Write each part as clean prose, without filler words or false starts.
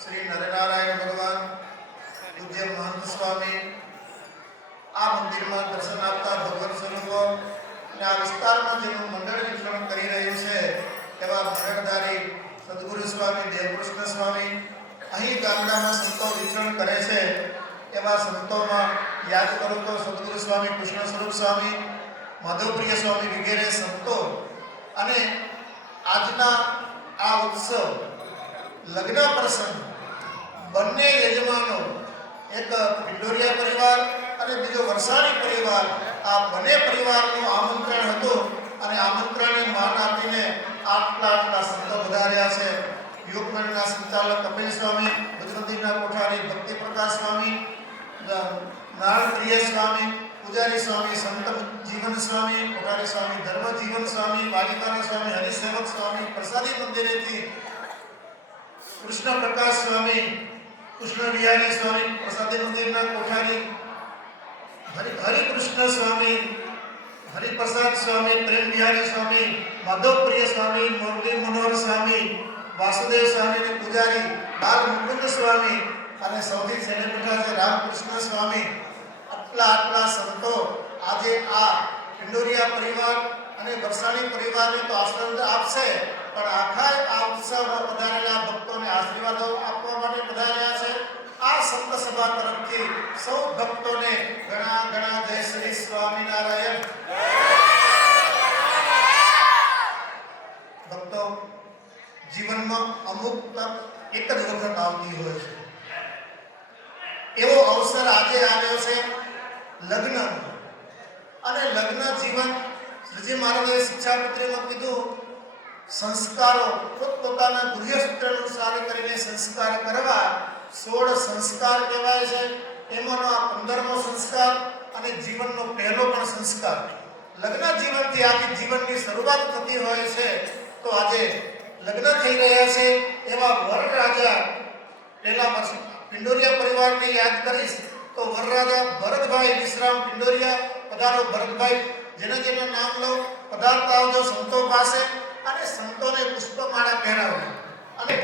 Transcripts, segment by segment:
श्री नरनारायण भगवान पूज्य महंत स्वामी आ मंदिर में दर्शन आपता भगवान स्वरूप ने आ विस्तार में जेनु मंडल वितरण करी रह्यु छे एवा मंडलधारी सद्गुरु स्वामी देवकृष्ण स्वामी अहीं गामडा में संतो वितरण करे छे एवा संतो में याद करो तो सद्गुरु स्वामी कृष्ण स्वरूप स्वामी माधवप्रिय स्वामी वगैरह संतो अने आजना आ उत्सव लग्न प्रसंग बन्ने यजमानो एक भिंडोरिया परिवार અને બીજો વરસાણી પરિવાર આ બંને પરિવારનું આમંત્રણ હતું અને આમંત્રણને માન આપીને આટલા સંતો વધાર્યા છે યુગમંડળના સંચાલક કપિલ સ્વામી મંદિરના કોઠારી ભક્તિ પ્રકાશ સ્વામી, નારાયણ પ્રિય સ્વામી, પૂજારી સ્વામી સંત જીવન સ્વામી, કોઠારી સ્વામી ધર્મ જીવન સ્વામી, વાલિકાના સ્વામી હરિસેવક સ્વામી, પ્રસાદી મંદિરેથી કૃષ્ણ પ્રકાશ સ્વામી, કૃષ્ણ વિહારી સ્વામી, પ્રસાદી મંદિરના કોઠારી હરિકૃષ્ણ સ્વામી, હરિપ્રસાદ સ્વામી, પ્રેમ વિહારી સ્વામી, માધવ પ્રિય સ્વામી, મુરલી મનોહર સ્વામી, વાસુદેવ સ્વામી અને પૂજારી બાલ મુકુંદ સ્વામી અને સૌથી છેલ્લે બેઠા છે રામકૃષ્ણ સ્વામી. આટલા સંતો આજે આ પિંડોરિયા પરિવાર અને વરસાણી પરિવારને તો આશીર્વાદ આપશે, પણ આખા આ ઉત્સવમાં પધારેલા ભક્તોને આશીર્વાદો આપવા માટે પધાર્યા છે. આ સંત સભા તરફથી સૌ ભક્તોને ઘણા જય શ્રી સ્વામિનારાયણ. ભક્તો, જીવનમાં અમુક તક એક જ વખત આવતી હોય છે. એવો અવસર આજે આવ્યો છે લગ્નનો. અને લગ્ન જીવન શ્રીજી મહારાજે શિક્ષાપત્રીમાં કીધું, સંસ્કારો પોતપોતાના ગૃહસૂત્ર અનુસાર કરીને સંસ્કાર કરવા 16 સંસ્કાર કહેવાય છે. એમાંનો આ 15મો સંસ્કાર અને જીવનનો પહેલો પણ સંસ્કાર. લગ્ન જીવનથી આખી જીવનની શરૂઆત થતી હોય છે. તો આજે લગ્ન થઈ રહ્યા છે એવા વરરાજા, પહેલા વર્ષ પિંડોરિયા પરિવારને યાદ કરીશ તો વરરાજા ભરતભાઈ વિશ્રામ પિંડોરિયા. પધારો ભરતભાઈ, જેના નામ લો, પધારતા આવજો સંતો પાસે અને સંતોને પુષ્પમાળા પહેરાવો. અને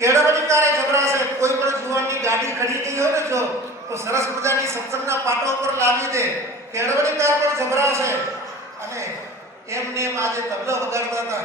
કેળવણીકારે જબરાશે, કોઈ પણ જુવાનની ગાડી ખડી ગઈ હોય ને જો તો સરસ મજાની સત્સંગના પાટા ઉપર લાવી દે. કેળવણીકાર પણ જબરાશે. અને એમને આજે તબલો વગાડતા હતા.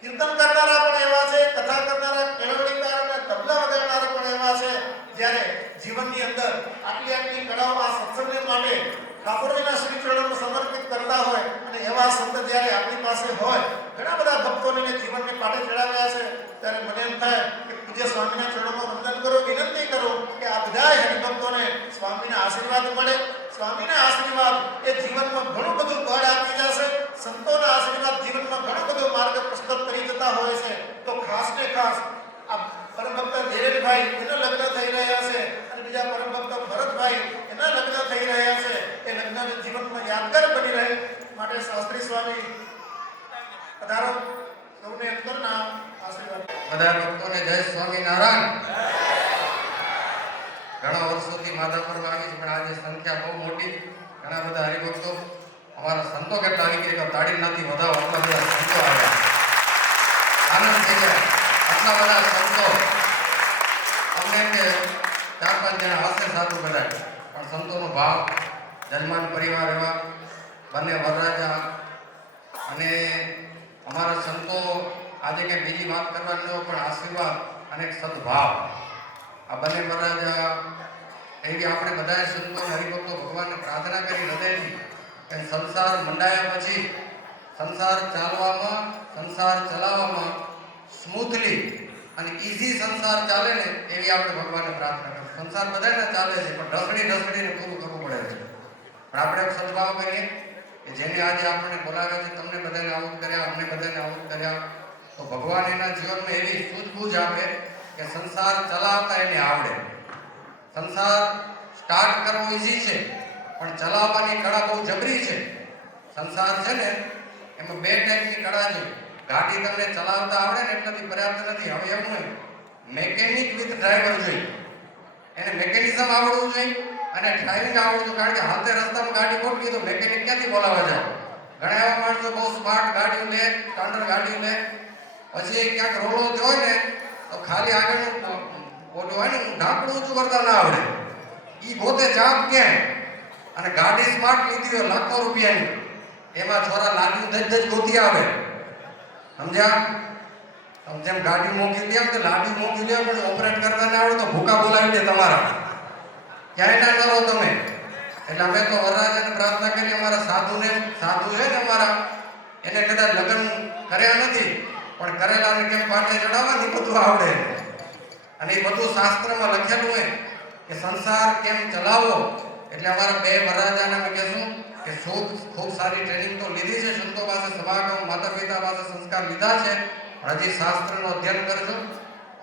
કીર્તન કરનારા પણ એવા છે, કથા કરનારા કેળવણીકાર અને તબલા વગાડનારા પણ એવા છે. જ્યારે જીવનની અંદર આટલી કળાઓ આ સત્સંગને માટે ઠાકોરજીના શ્રી ચરણોમાં સમર્પિત કરતા હોય અને એવા સંત જ્યારે આપણી પાસે હોય, ઘણા બધા ભક્તોને જીવનને પાટે ચડાવ્યા છે, ત્યારે મને એમ થાય કે પૂજ્ય સ્વામીના ચરણોમાં વંદન કરો, વિનંતી કરો કે આ બધા હરિભક્તોને સ્વામીના આશીર્વાદ મળે. સ્વામીના આશીર્વાદ એ જીવનમાં ઘણું બધું બળ આપી જશે. સંતોના આશીર્વાદ જીવનમાં ઘણો બધો માર્ગ પ્રસ્તુત કરી જતા હોય છે. તો ખાસ ને ખાસ આ પરમભક્ત ધીરેનભાઈ, એના લગ્ન થઈ રહ્યા છે, અને બીજા પરમભક્ત ભરતભાઈ, એના લગ્ન થઈ રહ્યા છે. એ લગ્ન જીવનમાં યાદગાર બની રહે માટે શાસ્ત્રી સ્વામી પધારો, સૌને અંતરના આશીર્વાદ. બધા ભક્તોને જય સ્વામિનારાયણ. ઘણા વર્ષોથી માધાપુરમાં આવી છે, પણ આજે સંખ્યા બહુ મોટી, ઘણા બધા હરિભક્તો. અમારા સંતો કેટલા આવી ગયા, તાળી નથી વધાવો, આટલા બધા સંતો આવ્યા, આનંદ થઈ જાય. આટલા બધા સંતો અમને કે 4-5 જણા હશે સાધુ બધા, પણ સંતોનો ભાવ, જન્માન પરિવાર એવા બંને વરરાજા અને અમારા સંતો આજે કંઈ બીજી વાત કરવાની ન હોય, પણ આશીર્વાદ અને સદભાવ. આ બંને વરરાજા એવી આપણે બધા સંતો હરિભક્તો ભગવાનને પ્રાર્થના કરી હૃદયથી કે સંસાર મંડાયા પછી સંસાર ચાલવામાં, સંસાર ચલાવવામાં સ્મૂથલી અને ઈઝી સંસાર ચાલે ને એવી આપણે ભગવાનને પ્રાર્થના કરીએ. સંસાર બધાને ચાલે છે, પણ ઢસડીને પૂરું કરવું પડે છે. પણ આપણે સદભાવ કરીએ કે જેને આજે આપણને બોલાવ્યા છે, તમને બધાને આવું કર્યા, અમને બધાને આવું કર્યા, તો ભગવાન એના જીવનમાં એવી સૂઝબૂઝ આપે કે સંસાર ચલાવતા એને આવડે. સંસાર સ્ટાર્ટ કરવો ઈઝી છે, પણ ચલાવવાની કળા બહુ જબરી છે. સંસાર છે ને એમાં 2 ટાઈપની કળા છે. ગાડી તમને ચલાવતા આવડે ને એટલાથી પર્યાપ્ત નથી. હવે એવું નહીં, મેકેનિક વિથ ડ્રાઈવર જોઈએ. એને મેકેનિઝમ આવડવું જોઈએ અને ડ્રાઇવિંગ આવડવું જોઈએ. કારણ કે હાલતે રસ્તામાં ગાડી ખોટવી તો મેકેનિક ક્યાંથી બોલાવવા જાવ? ઘણા એવા માણસો બહુ સ્માર્ટ ગાડીઓ લે, સ્ટાન્ડર્ડ ગાડીઓ લે, પછી ક્યાંક રોડો હોય ને તો ખાલી આગળનું ઓલું હોય ને ઢાંકણું ઊંચું કરતા ના આવડે. એ પોતે ચાપ કે અને ગાડી સ્માર્ટ લીધી હોય લાખો રૂપિયાની, એમાં છોરા લાડુ દજ ગોતી આવે. સમજ્યા? જેમ ગાડી મોકલી દે તો લાડુ મોકલી દે, પણ ઓપરેટ કરતા ના આવડે તો ભૂકા બોલાવી દે તમારા. ક્યાંય ના કરો તમે. એટલે અમે તો વરરાજાને પ્રાર્થના કરી, અમારા સાધુ છે ને અમારા, એને કદાચ લગ્ન કર્યા નથી પણ કરેલાને કેમ પાટે ચડાવવા, એ બધું આવડે. અને એ બધું શાસ્ત્રમાં લખેલું હોય કે સંસાર કેમ ચલાવવો. એટલે અમારા 2 વરરાજાને અમે કહેશું કે ખૂબ સારી ટ્રેનિંગ તો લીધી છે, સંતો પાસે, સભાગમ, માતા પિતા પાસે સંસ્કાર લીધા છે, હજી શાસ્ત્રનું અધ્યયન કરજો,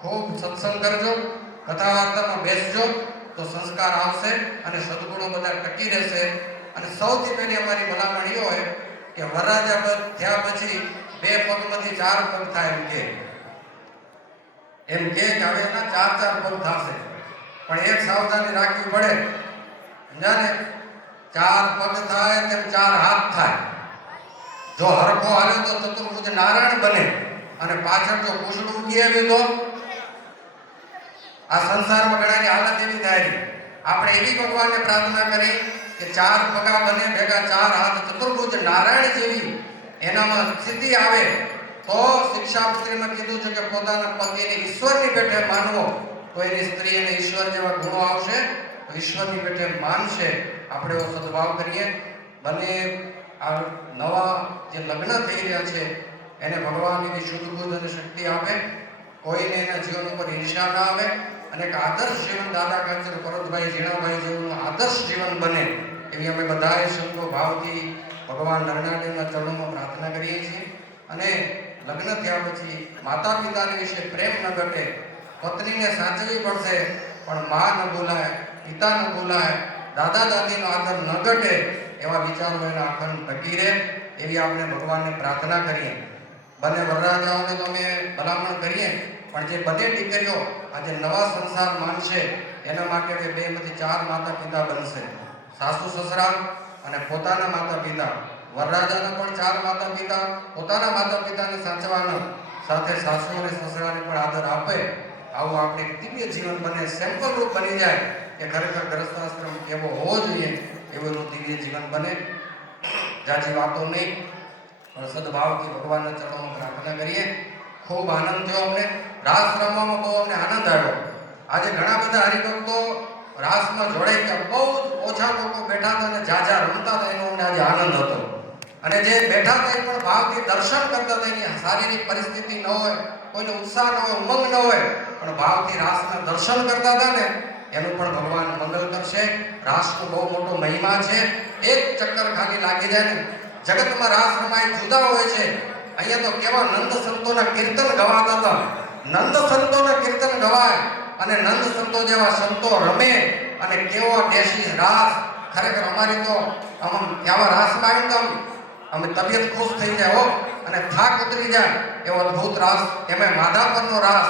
ખૂબ સત્સંગ કરજો કથા વાર્તામાં બેસજો તો સંસ્કાર આવશે અને સદગુણો બધા ટકી રહેશે. અને સૌથી પહેલી અમારી ભલામણ એ હોય કે વરરાજા થયા પછી 2 પગમાંથી 4 પગ થાય એમ કે હવે એના 4 પગ થશે. પણ એક સાવધાની રાખવી પડે, સમજાને? 4 પગ થાય તેમ 4 હાથ થાય. જો હરખો હાલ્યો તો ચતુર્ભુજ નારાયણ બને, અને પાછળ જો કુશળ ઉગી આવ્યું તો આ સંસારમાં ઘણાની હાલત એવી થાય. આપણે એવી ભગવાનને પ્રાર્થના કરી કે 4 પગા બને, ભેગા 4 હાથ, ચતુર્ભુજ નારાયણ જેવી એનામાં સ્થિતિ આવે. તો શિક્ષાપત્રીમાં કીધું છે કે પોતાના પતિને ઈશ્વરની પેઠે માનવો, તો એની સ્ત્રી અને ઈશ્વર જેવા ગુણો આવશે તો ઈશ્વરની પેઠે માનશે. આપણે એવો સદભાવ કરીએ. બંને આ નવા જે લગ્ન થઈ રહ્યા છે એને ભગવાન એની શુદ્ધ બુદ્ધ અને શક્તિ આપે, કોઈને એના જીવન ઉપર ઈર્ષા ના આવે, અને એક આદર્શ જીવન દાદા કાંચર ભરતભાઈ ઝીણાભાઈ જેવું આદર્શ જીવન બને એવી અમે બધાએ સંતો ભાવથી ભગવાન નરનારાયણના ચરણોમાં પ્રાર્થના કરીએ છીએ. અને લગ્ન થયા પછી માતા પિતાને વિશે પ્રેમ ન ઘટે, પત્નીને સાચવવી પડશે પણ મા ન ભૂલાય, પિતા ન ભૂલાય, દાદા દાદીનો આદર ન ઘટે એવા વિચારો એના અખંડ ટકી રહે એવી આપણે ભગવાનને પ્રાર્થના કરીએ. બંને વરરાજાઓને તો અમે ભલામણ કરીએ, પણ જે બંને દીકરીઓ આજે નવા સંસાર માનશે એના માટે 2માંથી 4 માતા પિતા બનશે. સાસુ સસરા અને પોતાના માતા પિતા. વરરાજાના પણ 4 માતા પિતા, પોતાના માતા પિતાને સાચવાના, સાથે સાસુ અને સસરાને પણ આદર આપે. આવું આપણે દિવ્ય જીવન બને, સેમ્પલ રૂપ બની જાય કે ખરેખર ગ્રસ્તાશ્રમ કેવો હોવો જોઈએ એવું દિવ્ય જીવન બને. જાજી વાતો નહીં, પણ સદભાવથી ભગવાનના ચરણોમાં પ્રાર્થના કરીએ. ખૂબ આનંદ થયો અમને. રાસ રમવામાં બહુ અમને આનંદ આવ્યો. આજે ઘણા બધા હરિભક્તો રાસમાં જોડાઈ ગયા. બહુ ઓછા લોકો બેઠા હતા અને જાજા રમતા હતા, એનો અમને આજે આનંદ હતો. અને જે બેઠા હતા એ પણ ભાવથી દર્શન કરતા હતા. એની શારીરિક પરિસ્થિતિ ન હોય, કોઈને ઉત્સાહ ન હોય, ઉમંગ ન હોય, પણ ભાવથી રાસના દર્શન કરતા હતા ને એનું પણ ભગવાન મંગલ કરશે. રાસનો બહુ મોટો મહિમા છે. એક ચક્કર ખાલી લાગી જાય ને, જગતમાં રાસ રમાય જુદા હોય છે. અહીંયા તો કેવા નંદ સંતોના કીર્તન ગવાતા હતા. નંદ સંતોના કીર્તન ગવાય અને નંદ સંતો જેવા સંતો રમે અને કેવો દેશી રાસ. ખરેખર અમારી તો આવા રાસમાં આવી તો અમે તબિયત ખુશ થઈ જાય હો, અને થાક ઉતરી જાય એવો અદ્ભુત રાસ. એમાં માધાપરનો રાસ,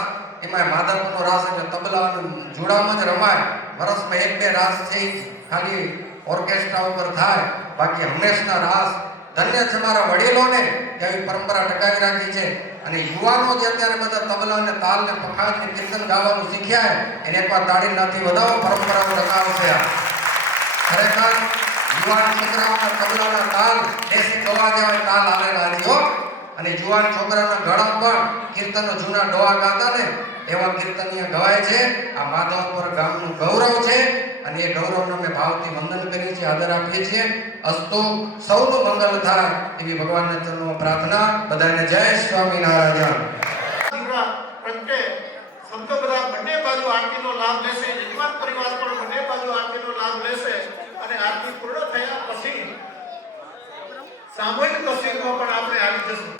એટલે તબલા અને જોડામાં જ રમાય. વર્ષમાં 1-2 રાસ છે ખાલી ઓર્કેસ્ટ્રા ઉપર થાય, બાકી હંમેશના રાસ. ધન્ય છે મારા વડીલોને કે આવી પરંપરા ટકાવી રાખી છે. અને યુવાનો જે અત્યારે બધા તબલા અને તાલ ને પખાજ ને કીર્તન ગાવાનું શીખ્યા એને એકવાર તાળી નાથી વધાવો, પરંપરાઓ ટકાવશે. ખરેખર યુવાન છોકરાઓના તબલાના તાલ દેશી ડોવા જેવા તાલ આવેલા છે. અને યુવાન છોકરાના ગળા પણ કીર્તનો જૂના ડોવા ગાતા ને એવા કીર્તનીય ગવાય છે. આ માધવપુર ગામનું ગૌરવ છે અને એ ગૌરવને અમે ભાવથી વંદન કરીએ છીએ, આદર આપીએ છીએ. અસ્તુ સૌનું મંગલ થાય એવી ભગવાનના ચરણોમાં પ્રાર્થના. બધાને જય સ્વામિનારાયણ. પ્રત્યે સંતો બધા બંને બાજુ આરતીનો લાભ લેશે. યજમાન પરિવાર પણ બંને બાજુ આરતીનો લાભ લેશે. અને આરતી પૂર્ણ થયા પછી સામૂહિક તસવીરમાં પણ આપણે આવી જશું.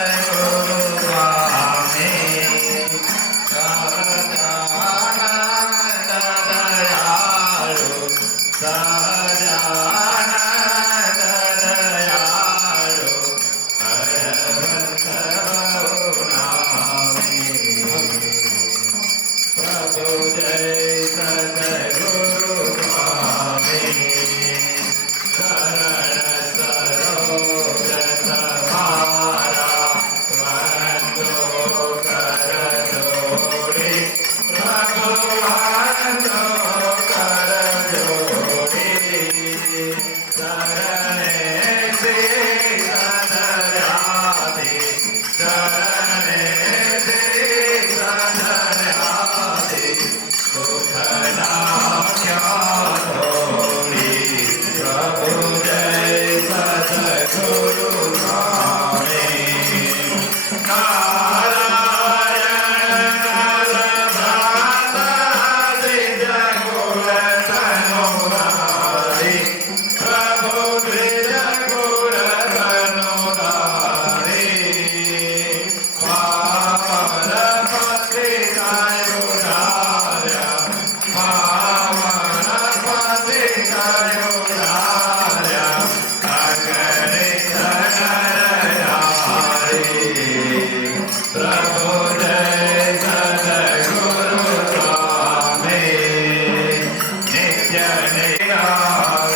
વિના